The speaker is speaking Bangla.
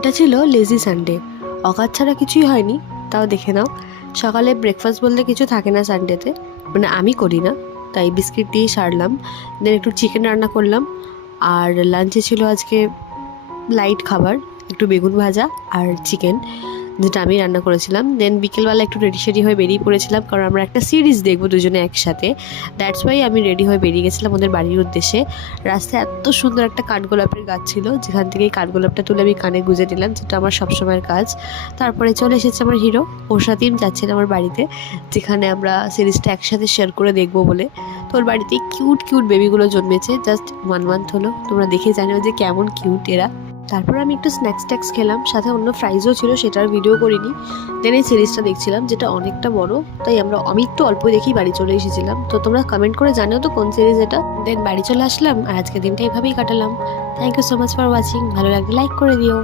এটা ছিল লেজি সানডে। অকাজ ছাড়া কিছুই হয়নি, তাও দেখে নাও। সকালে ব্রেকফাস্ট বলতে কিছু থাকে না সানডেতে, মানে আমি করি না, তাই বিস্কিট দিয়ে সারলাম। দেন একটু চিকেন রান্না করলাম। আর লাঞ্চে ছিল আজকে লাইট খাবার, একটু বেগুন ভাজা আর চিকেন, যেটা আমি রান্না করেছিলাম। দেন বিকেলবেলা একটু রেডি সেডি হয়ে বেরিয়ে পড়েছিলাম, কারণ আমরা একটা সিরিজ দেখবো দুজনে একসাথে। দ্যাটস ওয়াই আমি রেডি হয়ে বেরিয়ে গেছিলাম ওদের বাড়ির উদ্দেশ্যে। রাস্তায় এত সুন্দর একটা কাঠগোলাপের গাছ ছিল, যেখান থেকে এই কাঠগোলাপটা তুলে আমি কানে গুঁজে নিলাম, যেটা আমার সবসময়ের কাজ। তারপরে চলে এসেছে আমার হিরো, ওর সাথেই আমি যাচ্ছিলাম আমার বাড়িতে, যেখানে আমরা সিরিজটা একসাথে শেয়ার করে দেখবো বলে। তো ওর বাড়িতে কিউট কিউট বেবিগুলো জন্মেছে, জাস্ট 1 মান্থ হলো। তোমরা দেখে জানিও যে কেমন কিউট এরা। তারপর আমি একটু স্ন্যাক্স ট্যাক্স খেলাম, সাথে অন্য ফ্রাইজও ছিল, সেটার ভিডিও করিনি। দেন এই সিরিজটা দেখছিলাম, যেটা অনেকটা বড়, তাই আমি একটু অল্প দেখেই বাড়ি চলে এসেছিলাম। তো তোমরা কমেন্ট করে জানিও তো কোন সিরিজ এটা। দেন বাড়ি চলে আসলাম, আর আজকে দিনটা এভাবেই কাটালাম। Thank you so much for watching. ভালো লাগলে লাইক করে দিও।